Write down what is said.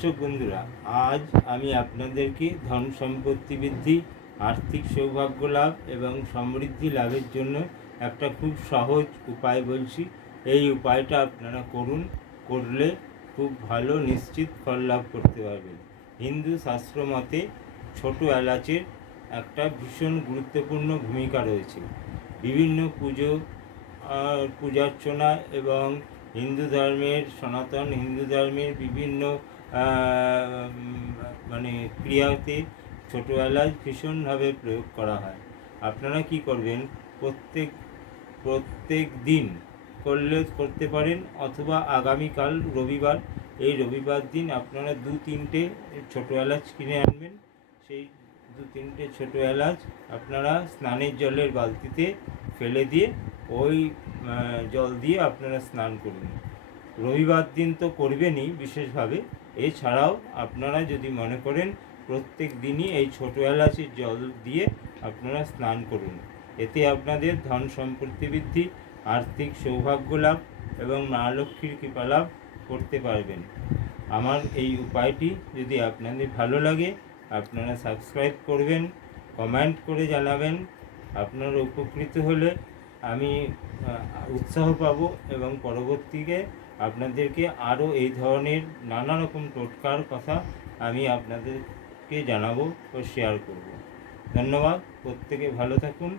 দর্শক বন্ধুরা, আজ আমি আপনাদেরকে ধন সম্পত্তি বৃদ্ধি, আর্থিক সৌভাগ্য লাভ এবং সমৃদ্ধি লাভের জন্য একটা খুব সহজ উপায় বলছি। এই উপায়টা আপনারা করলে খুব ভালো নিশ্চিত ফল লাভ করতে পারবেন। হিন্দু শাস্ত্র মতে ছোটো এলাচের একটা ভীষণ গুরুত্বপূর্ণ ভূমিকা রয়েছে। বিভিন্ন পূজার্চনা এবং সনাতন হিন্দু ধর্মের বিভিন্ন ক্রিয়াতে ছোটো এলাচ ভীষণভাবে প্রয়োগ করা হয়। আপনারা কি করবেন, প্রত্যেক দিন করতে পারেন, অথবা আগামীকাল রবিবার, এই রবিবার দিন আপনারা 2-3টে ছোটো এলাচ কিনে আনবেন। সেই 2-3টে ছোটো এলাচ আপনারা স্নানের জলের বালতিতে ফেলে দিয়ে ওই জল দিয়ে আপনারা স্নান করুন। রবিবার দিন তো করবেনই বিশেষভাবে, এছাড়াও আপনারা যদি মনে করেন প্রত্যেক দিনই এই ছোটো এলাচের জল দিয়ে আপনারা স্নান করুন। এতে আপনাদের ধন সম্পত্তি বৃদ্ধি, আর্থিক সৌভাগ্য লাভ এবং মা লক্ষ্মীর কৃপা লাভ করতে পারবেন। আমার এই উপায়টি যদি আপনাদের ভালো লাগে, আপনারা সাবস্ক্রাইব করবেন, কমেন্ট করে জানাবেন। আপনারা উপকৃত হলে আমি উৎসাহ পাবো এবং পরবর্তীতে আপনাদেরকে আরও এই ধরনের নানা রকম টোটকার কথা আমি আপনাদেরকে জানাবো ও শেয়ার করব। ধন্যবাদ। প্রত্যেকে ভালো থাকুন।